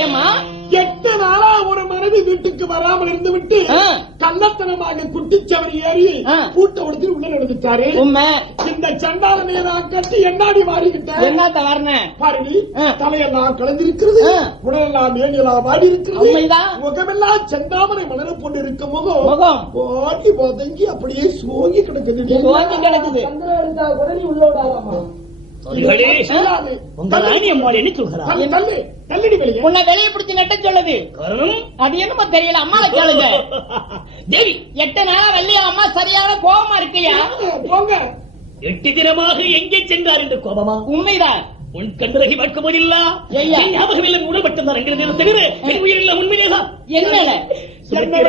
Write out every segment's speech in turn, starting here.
ஏமா 8 நாளா ஒரு மனைவி வீட்டுக்கு வராமல் இருந்து விட்டு கள்ளத்தனமாக குட்டிச்சவர் ஏறி பூட்ட உடத்தில் உள்ள நடந்துட்டாரு. இந்த சண்டாளனை நான் கட்டி என்னாடி மாறிக்கிட்டேன். என்னத்த வரன பாருடி, தலையெல்லாம் கலந்திருக்கிறது, உடலெல்லாம் மேனியெல்லாம் வாடி இருக்கிறது, முகமெல்லாம் செந்தாமரை மலர போட்டு இருக்க முகம் வாடி வதங்கி அப்படியே சோங்கி கிடக்குது. உள்ளோடாமா உங்க ராணி அம்மாள் என்ன சொல்கிறார்? உன்னை வெளியே பிடிச்சி நட்ட சொல்லுது. அது என்னமோ தெரியல. அம்மா கேளுங்க. தேவி 8 நாளா வள்ளி அம்மா சரியான கோபமா இருக்கையா? போங்க. 8 தினமாக எங்கே சென்றார் என்று கோபமா? உண்மைதான். உன் கண்ணுறகி பார்க்க போதில்லா ஞாபகம் இல்லை. உடல் மட்டும்தான் தவிர என் உயிரில் உண்மையிலேதான். என்ன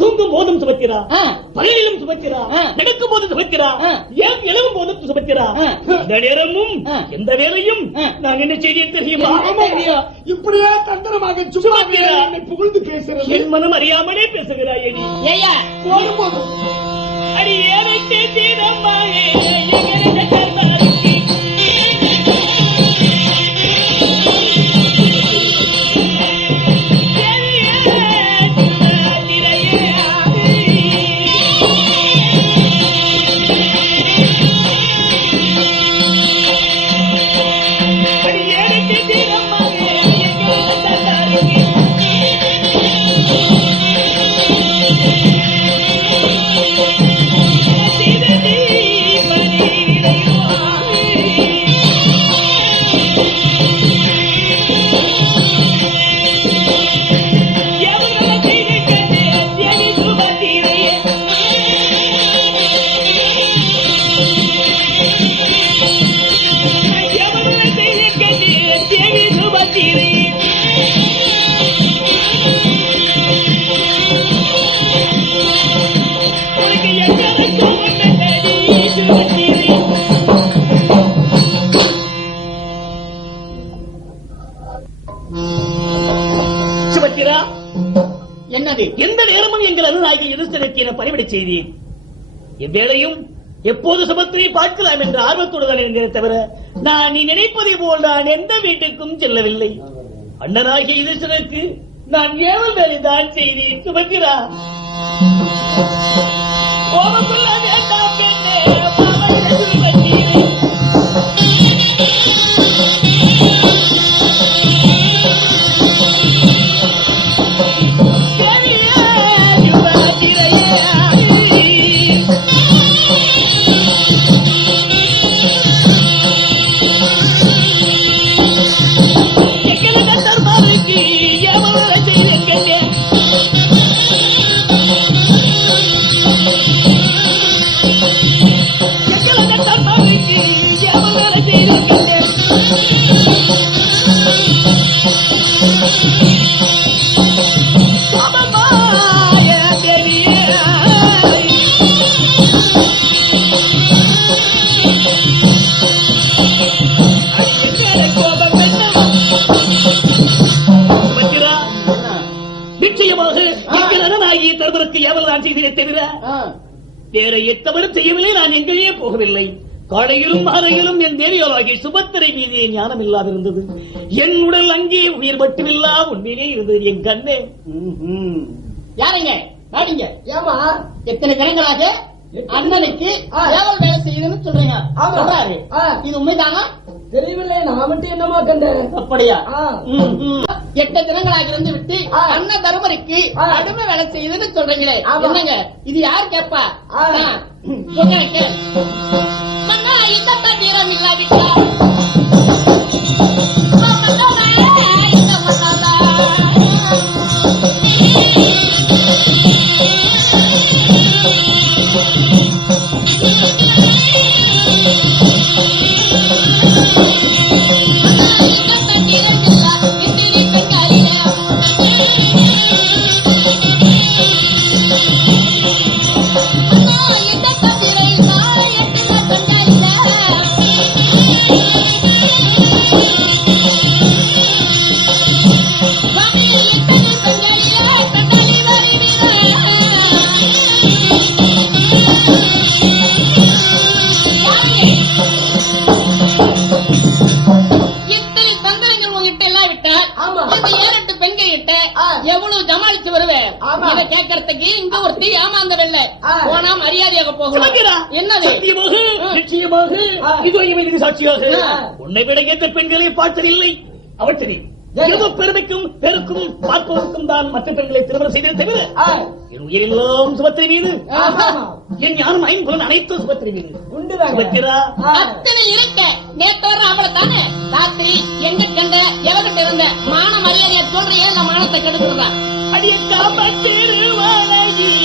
தூங்கும் போதும் சுபத்திரா, பகலிலும் சுபத்திரா, நடக்கும் போதும் சுபத்திரா, ஏன் எழுவும் போதும் சுபத்திரா. இந்த நேரமும் எந்த வேலையும் நான் என்ன செய்தேன் தெரியுமா? இப்படியே தந்திரமாக சுபத்திரா என்னை புகழ்ந்து பேசுறது. என் மனம் அறியாமலே பேசுகிறாய். போதும் போதும். அடி ஏழை தேசியம்மாயே என்னது? எந்த நேரமும் எங்கள் அனுராகி எதிர்த்தனத்தை என பணிவிட செய்தேன். எவ்வேளையும் எப்போது சுபத்திரை பார்க்கலாம் என்ற ஆர்வத்துடன் என்கிறேன் தவிர நான் நீ நினைப்பதை போல் நான் எந்த வீட்டுக்கும் செல்லவில்லை. அண்ணனாகிய எதிர்த்தனுக்கு நான் ஏவல் வேலை தான் செய்தேன். சுபத்திரா கோபக்குள்ள வேண்டாம் பெண்ணே, வேற எத்தவரும் செய்யவில்லை. நான் எங்கேயே போகவில்லை. காலையிலும் மாலையிலும் என் தேவியாளாகி சுபத்திரை மீதே ஞானம் இல்லாதிருந்தது. என் உடல் அங்கே உயிர் மட்டுமில்லா உண்மையிலே இருந்தது. என் கண்ணே யாருங்க நாடிங்க? ஏமா எத்தனை தினங்களாக அண்ணனுக்கு ஏவல் வேலை செய்யுதுன்னு சொல்றீங்க. சொல்றாரு. இது உண்மைதானா? தெரியவில்லை. நான் மட்டும் என்னமா கண்டேன். அப்படியா? 8 தினங்களாக இருந்து விட்டு அண்ணன் தருமருக்கு அடிமை வேலை செய்யுதுன்னு சொல்றீங்களே, என்னங்க இது யார் கேப்பா? இந்த பத்திரம் இல்லாவிட்டா இதை கேட்கறதுக்கு இங்க ஒருத்தி ஏமாந்தவில்லை. போனா மரியாதையாக போகலாம். என்னது நிச்சயமாக இது சாட்சியாக உன்னை விட எந்த பெண்களை பார்த்ததில்லை. அவள் தெரியும் பெருமைக்கும் பெருக்கும் பார்ப்பதற்கும் தான் மற்ற பெண்களை திருமணம் செய்ததை தவிர என் உயிரெல்லாம் சுபத்திரை மீது, என் ஞானம் ஐம்பொருள் அனைத்தும் சுபத்திரை மீது சுபத்திரா. அத்தனை இருக்க நேத்தோட அவளை தானே ராத்திரி எங்க கண்ட எவகிட்ட இருந்த மான மரியாதையை சொல்றியே, இந்த மானத்தை கெடுத்துறான். அடிய காப்பத்திருவாளையில்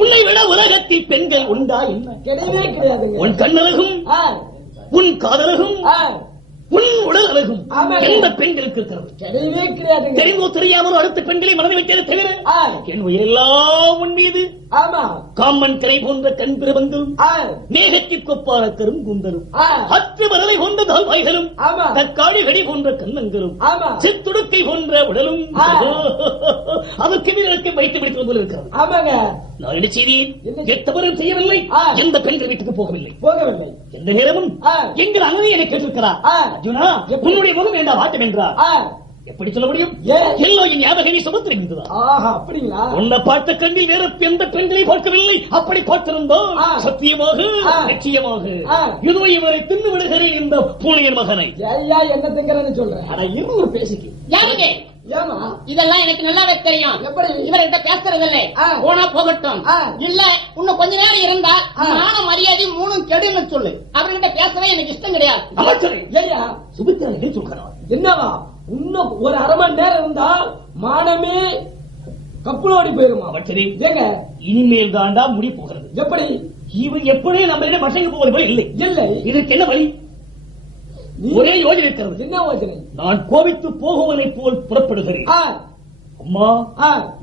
உன்னை விட உலகத்தில் பெண்கள் உண்டா என்ன? கிடையவே கிடையாது. உன் கண்ணழகும், உன் காதலகும், உன் உடல் அழகும் எந்த பெண்களுக்கு இருக்கிறது? கிடையவே கிடையாது. தெரிந்தோ தெரியாமலோ அடுத்த பெண்களை மனதை வைத்தது தவிர என் உயிரெல்லாம் உன் மீது. காமன் கரை போன்ற கண் பிரபந்தலும், மேகத்திற்கு ஒப்பான கரும் கூந்தலும், அத்து வரலை போன்ற தாழ்வாய்களும், தக்காளி கடி போன்ற கண்ணங்களும், சித்துடுக்கை போன்ற உடலும் அதற்கு மீறி வைத்து பிடித்து வந்து இருக்கிறது. நான் என்ன செய்தேன்? எத்தவரும் செய்யவில்லை. எந்த பெண்கள் வீட்டுக்கு போகவில்லை. எந்த நேரமும் எங்கள் அண்ணனை என்னை கேட்டிருக்கிறார். அர்ஜுனா, உன்னுடைய முகம் வேண்டாம் வாட்டம் என்றார். எப்படி சொல்ல முடியும்? எல்லோ என் ஞாபகமே சுமத்திரை அப்படிங்களா? உன்னை பார்த்த கண்ணில் வேற எந்த பெண்களை பார்க்கவில்லை. அப்படி பார்த்திருந்தோம் சத்தியமாக நிச்சயமாக இதோ இவரை தின்னு விடுகிறேன் இந்த பூனையின் மகனை. என்ன திங்கிறன்னு சொல்றேன். இன்னொரு பேசிக்கு யாருங்க இதெல்லாம் எனக்கு நல்லாவே தெரியும். இவர்கிட்ட பேசுறது இல்லை. போனா போகட்டும். இல்ல இன்னும் கொஞ்ச நேரம் இருந்தா மான மரியாதை மூணும் கெடுன்னு சொல்லு. அவர்கிட்ட பேசவே எனக்கு இஷ்டம் கிடையாது. சுபித்திரன் சொல்கிறார். என்னவா இன்னும் ஒரு அரை மணி நேரம் இருந்தா மானமே கப்புலோடி போயிருமா? சரி, இனிமேல் தாண்டா முடி போகிறது. எப்படி இவன் எப்படியே நம்ம மசங்க போவது போய் இல்லை. இதற்கு என்ன வழி? ஒரே யோஜனை இருக்கிறது. என்ன யோஜனை? நான் கோபித்து போகுவதை போல் புறப்படுகிறேன். அம்மா,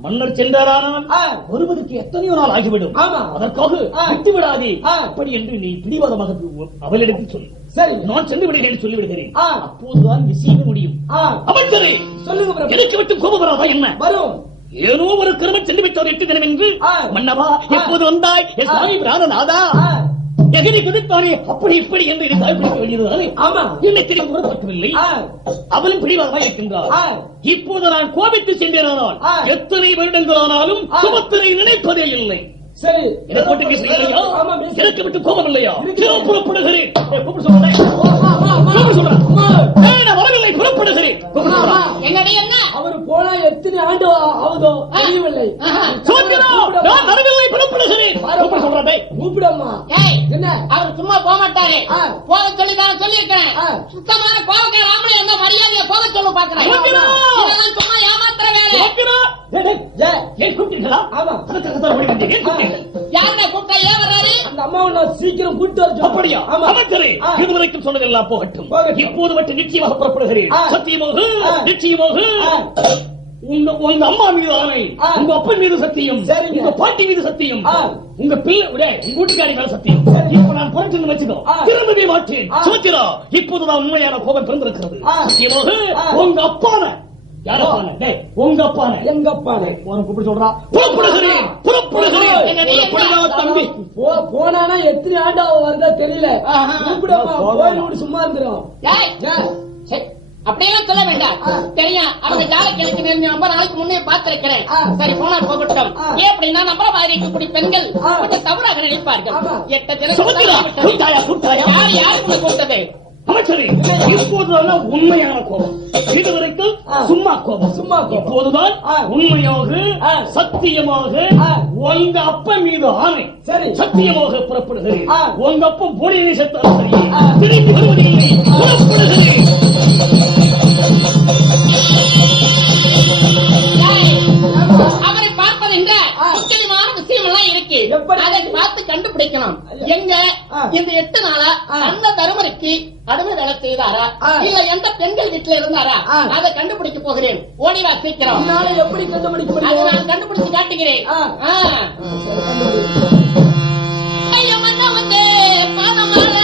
மன்னர் சென்றாரானால் வருவதற்கு எத்தனையோ நாள் ஆகிவிடும். அதற்காக விட்டு விடாதே அப்படி என்று நீ பிடிவாதமாக அவளிடத்தில் சொல்லு. சரி, நான் சென்று விடுகிறேன் சொல்லி விடுகிறேன். அப்போதுதான் விஷயமே முடியும். அவன் சரி சொல்லுங்க. எனக்கு விட்டு கோபம் வராதா என்ன? வரும். ஏனோ ஒரு கிருமன் சென்று விட்டோர் 8 தினம் என்று. மன்னவா, எப்போது வந்தாய்? என் சுவாமி பிராணநாதா, எகிரி குதித்தானே அப்படி இப்படி என்று இதை தாய்ப்பிடிக்க வேண்டியதுதானே? என்னை தெரியும் பார்க்கவில்லை. அவளும் பிடிவாதமாக இருக்கின்றார். இப்போது நான் கோபித்து சென்றேனால் எத்தனை வருடங்களானாலும் சுமத்திரை நினைப்பதே இல்லை. சரி. எனக்கு மட்டும் மீசை இல்லையா? ஆமா, மீசை. எனக்கு விட்டு கோபம் இல்லையா? இருக்கிறது. புறப்படுகிறேன். கூப்பிட சொல்றேன். கூப்பிட சொல்றேன். நான் வரவில்லை, புறப்படுகிறேன். கூப்பிட சொல்றேன். என்னடி என்ன? அவர் போனா எத்தனை ஆண்டு ஆகுதோ தெரியவில்லை. சோத்திரா, நான் வரவில்லை, புறப்படுகிறேன். கூப்பிட சொல்றேன். டேய், கூப்பிடம்மா. ஏய், என்ன அவர் சும்மா போக மாட்டாரு. ஆ. போக சொல்லி தான் சொல்லியிருக்கிறேன். ஆ. சுத்தமான கோபக்கார ஆம்பளை என்ன மரியாதையா போக சொல்ல பாக்குறேன். சோத்திரா. இதெல்லாம் சும்மா ஏமாத்துற வேலை. சோத்திரா. டேய், டேய், ஏய், ஏன் கூப்பிட்டீங்களா? ஆமா. அதுக்காகத்தான் ஓடி வந்தேன். ஏன் கூப்பிட்டீங்க? யாருன்னா கூப்பிட்டா ஏன் வர்றாரு? அந்த அம்மாவை நான் சீக்கிரம் கூட்டு வர சொல்றேன். அப்படியா? ஆமா. அமைச்சரே, ஆ. இதுவரைக்கும் சொன்னதெல்லாம் போகட்டும். போகட்டும். இப்போது மட்டும் நிச்சயமாக புறப்படுகிறேன். ஆ. சத்தியமாக, ஆ. நிச்சயமாக. ஆ. உங்க அம்மா மீது ஆணை, ஆ. உங்க அப்பன் மீது சத்தியம், சரிங்க. உங்க பாட்டி மீது சத்தியம், ஆ. உங்க பிள்ளை உங்க வீட்டுக்காரி மேல சத்தியம். சரி. இப்ப நான் புரட்சி வச்சுக்கோ, ஆ. திரும்பவே மாட்டேன். ஆ. சோத்திரா, இப்போதுதான் உண்மையான கோபம் பிறந்திருக்கிறது. ஆ. சத்தியமாக, ஆ. உங்க அப்பான யார அப்பான? டேய், உங்க அப்பான எங்க அப்பானே உன கூப்பிட சொல்றா. புறப்படுகிறேன், புறப்படுகிறேன். என்னடி, புறப்படுகிறா, தம்பி. போனானா எத்தனை ஆண்டு வருதா தெரியல. ஆஹா. கூப்பிடம்மா, கோயில் விட்டு சும்மா இருந்துரும். ஏய், சரி, அப்படியெல்லாம் சொல்ல வேண்டாம். ஆ. தெரியும், அவங்க ஜாலைக்கு எனக்கு தெரிஞ்சு ரொம்ப நாளைக்கு முன்னே பார்த்திருக்கிறேன். ஆ. சரி, போனா போகட்டும். ஆ. ஏன் அப்படின்னா நம்மள மாதிரி இருக்கக்கூடிய பெண்கள் ஆ. கொஞ்சம் தவறாக நினைப்பார்கள். ஆமா. எட்ட சோத்திரா, கூட்டாயா, கூட்டாயா. யாருக்குள்ள கூட்டது? அமைச்சரே, இப்போதுதான் உண்மையான கோபம். இதுவரைக்கும் ஆ. சும்மா கோபம். சும்மா கோபம். இப்போதுதான் ஆ. உண்மையாக, ஆ. சத்தியமாக, ஆ. உங்க அப்பன் மீது ஆணை, சரி. சத்தியமாக புறப்படுகிறேன். ஆ. உங்க அப்பன் பொடியை செத்தால் சரி, ஆ. திரும்பி வருவதில்லை. புறப்படுகிறேன். ஏய், அவரை பார்ப்பது என்ற ஆ. முக்கியமான விஷயம் எல்லாம் இருக்கு. எப்படி? அதை பார்த்து கண்டுபிடிக்கணும். ஐயா. எங்க ஆ. இந்த 8 நாளா ஆ. அந்த தருமருக்கு அடிமை வேலை செய்தாரா, ஆ. இல்ல எந்த பெண்கள் வீட்டுல இருந்தாரா, ஆ. அதை கண்டுபிடிக்க போகிறேன். ஓடிவா சீக்கிரம். இதனால எப்படி கண்டுபிடிக்க அதை முடியும்? நான் கண்டுபிடிச்சு காட்டுகிறேன். ஆ. ஆ. சரி, கண்டுபிடி. ஐயோ, மன்னா வந்து பாதமால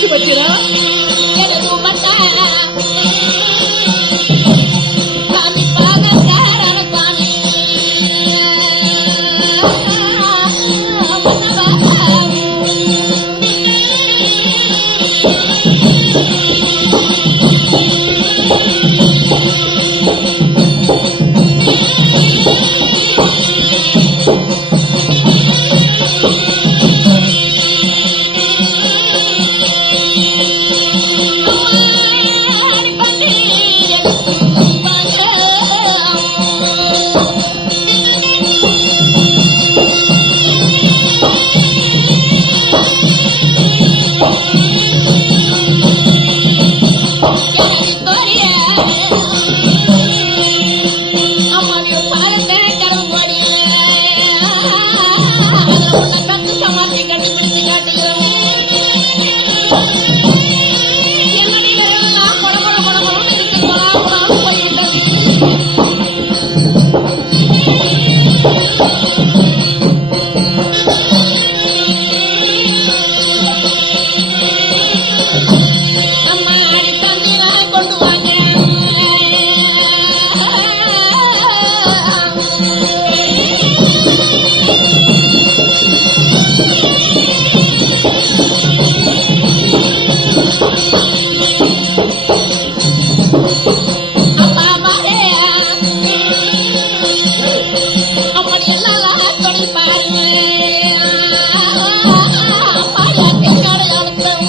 சிவத்திரா, எனது மத்தா சாமி பாதக்காரன சாமி கொண்டு வாங்க. அப்பா பாரு, அப்படி எல்லாம் சொல்லி பாருங்க. அப்பா யாத்திரை அழுத்தம்.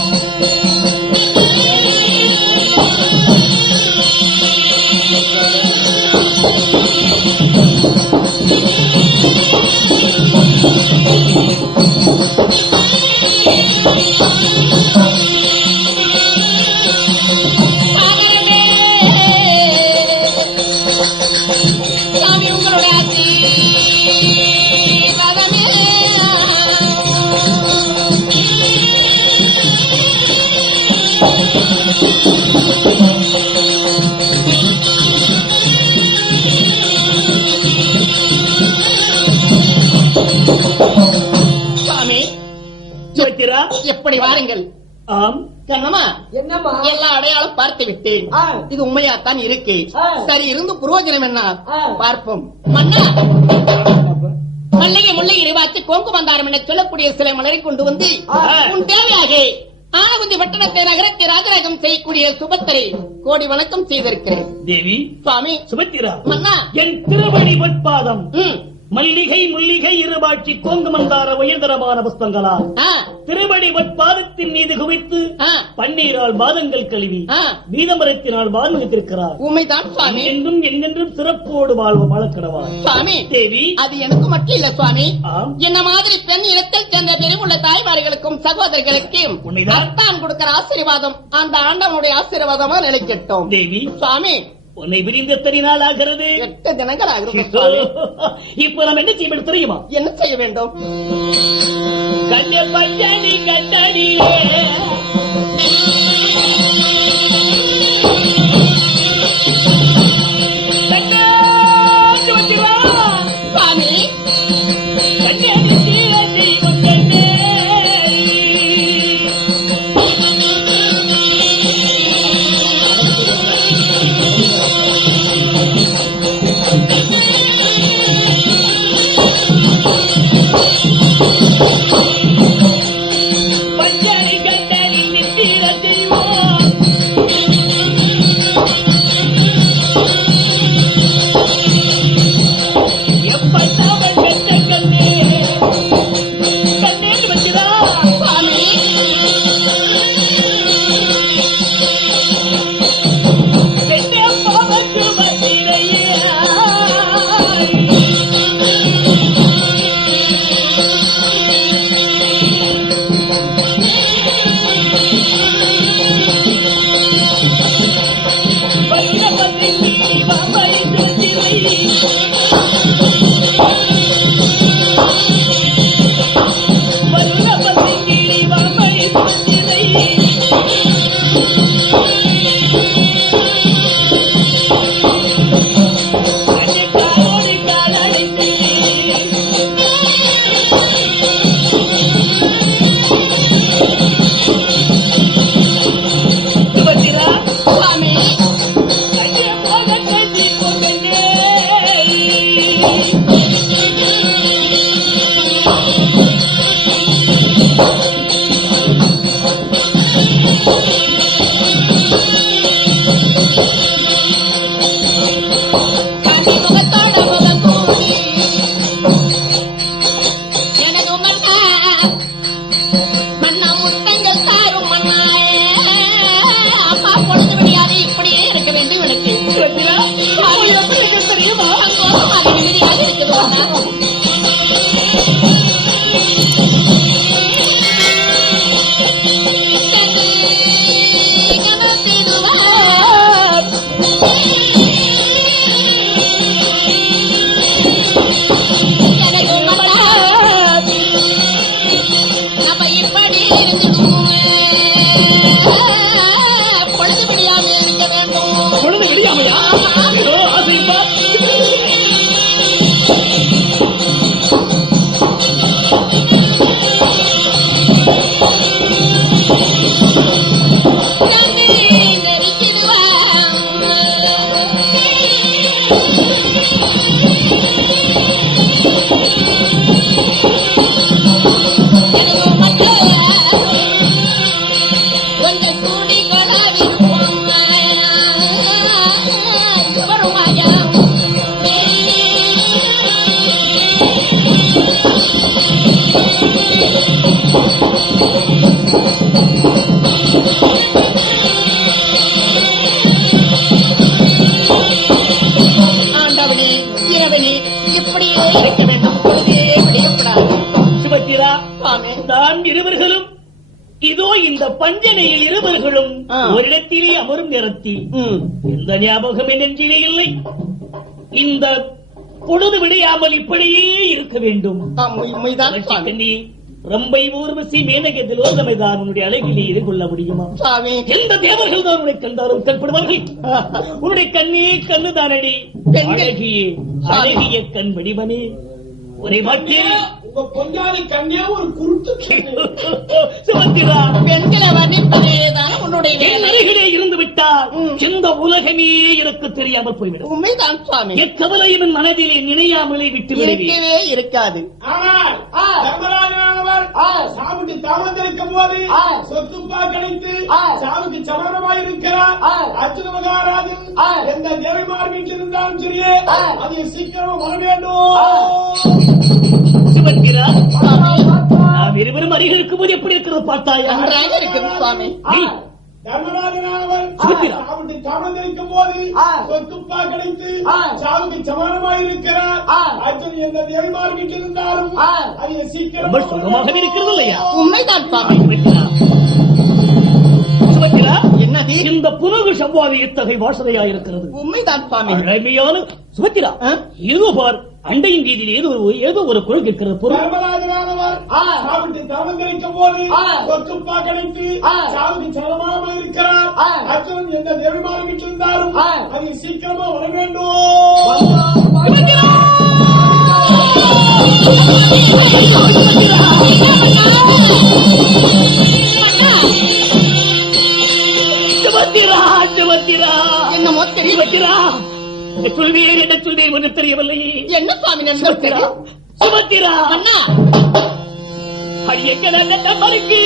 சாமி உங்களுடைய ஆசீர்வாதமே. சாமி, சிவத்திரா, எப்படி வாருங்கள். ஆம். கண்ணம்மா, என்னம்மா? எல்லா அடையாளம் பார்த்து விட்டேன். ஆ. இது உண்மையாத்தான் இருக்கு. ஆ. சரி, இருந்து புரோஜனம் என்ன ஆ. பார்ப்போம். மன்னா, மல்லிகை முல்லையை நிவாச்சி கோங்கு மந்தாரம் என சொல்லக்கூடிய சில மலரை கொண்டு வந்து ஆ. உன் தேவையாக ஆனகுந்தி பட்டணத்தை நகரத்தை ராஜராகம் செய்யக்கூடிய சுபத்திரை கோடி வணக்கம் செய்திருக்கிறேன். தேவி சுவாமி சுபத்திரா, மன்னா என் திருவடி பொற்பாதம் மல்லிகை முல்லிகை இருபாட்சி கோங்கு மந்தார உயர்தரமான புஷ்பங்களால் திருவடி பொற்பாதத்தின் மீது குவித்து பன்னீரால் பாதங்கள் கழுவி வீதமரத்தினால் வாழ்ந்திருக்கிறார். உண்மைதான் சுவாமி. என்றும் எங்கென்றும் சிறப்போடு வாழ்வோம் வழக்கடவா. சுவாமி தேவி அது எனக்கு மட்டும் இல்ல சுவாமி, என்ன மாதிரி பெண் இடத்தில் சேர்ந்த பெருமுள்ள தாய்மார்களுக்கும் சகோதரிகளுக்கும் அத்தான் கொடுக்கிற ஆசீர்வாதம் அந்த ஆண்டவனுடைய ஆசீர்வாதமா நிலைக்கட்டும். தேவி சுவாமி உன்னை விரிந்த எத்தனை நாள் ஆகிறது? 8 தினங்கள் ஆகிறது. இப்ப நம்ம என்ன செய்ய தெரியுமா? என்ன செய்ய வேண்டும்? கண்ண பஞ்சாணி கட்டாடி சுவாமி இருவர்களும் இதோ இந்த பஞ்சனையில் இருவர்களும் ஓரிடத்திலே அமரும் நேரத்தில் எந்த ஞாபகம் நெஞ்சிலே இல்லை. இந்த பொழுது விடையாமல் இப்படியே இருக்க வேண்டும். ரம்பை ஊர்வசி மேனகத்தில் ஓதமைதான் உன்னுடைய அழகிலே எதிர்கொள்ள முடியுமா? எந்த தேவர்கள் தான் உன்னை கண்டாலும் கண்படுவார்கள். உன்னுடைய கண்ணே கண்ணுதானடி அழகியே அழகிய கண் வடிவனே ஒரே வாக்கில் உங்க பொஞ்சாதி கண்ணியா ஒரு குருத்து சுமந்திரா பெண்களை வர்ணிப்பதேதான் உன்னுடைய அருகிலே இருந்து விட்டால் இந்த உலகமே எனக்கு தெரியாமல் போய்விடும். உண்மைதான் சுவாமி. எக்கவலையும் என் மனதிலே நினையாமலே விட்டு இருக்கவே இருக்காது. ஆனால் தர்மராஜனானவர் சாமிக்கு தாமந்திருக்கும் போது சொத்து சாவுக்கு சமானமாய் இருக்கிறார் அர்ஜுன மகாராஜன் எந்த தேவைமார் வீட்டில் இருந்தாலும் சரி அதை சீக்கிரம் வர வேண்டும். சுபத்திரா, நாம் இருவரும் அருகில் இருக்கும்போது எப்படி இருக்கிறது பார்த்தாயா? நன்றாக இருக்கிறது சுவாமி. தர்மராஜனானவர் சாவுக்கு தாமதிக்கும் போது சொத்துப்பா கிடைத்து சாவுக்கு சமானமாய் இருக்கிறார் அர்ஜுன் எந்த தேவிமார் வீட்டில் இருந்தாலும் அதை சீக்கிரம் சுகமாக இருக்கிறது இல்லையா? உண்மைதான் சுவாமி. சுபத்திரா, என்னது? இந்த புனகு சம்வாதி இத்தகை வாசனையா இருக்கிறது. உண்மைதான் சுவாமி. அருமையான சுபத்திரா, ஏதோ பார், அண்டையின் வீதியில் ஏதோ ஒரு குரல் கேட்கிறது. பொருள் தர்மராஜனானவர் சாவுக்கு தாமதிக்கும் போது சொத்துப்பா கிடைத்து சாவுக்கு சமானமாய் இருக்கிறார் அர்ஜுன் எந்த தேவிமார் வீட்டில் இருந்தாலும் அதை சீக்கிரமா வர வேண்டும். என்னமோ தெரியவா சொல்வியே என்ன சொல்வேன் என்று தெரியவில்லை. என்ன சுவாமி நண்பர்? சுபத்திரா அண்ணா அடியக்க நல்ல மறுக்கு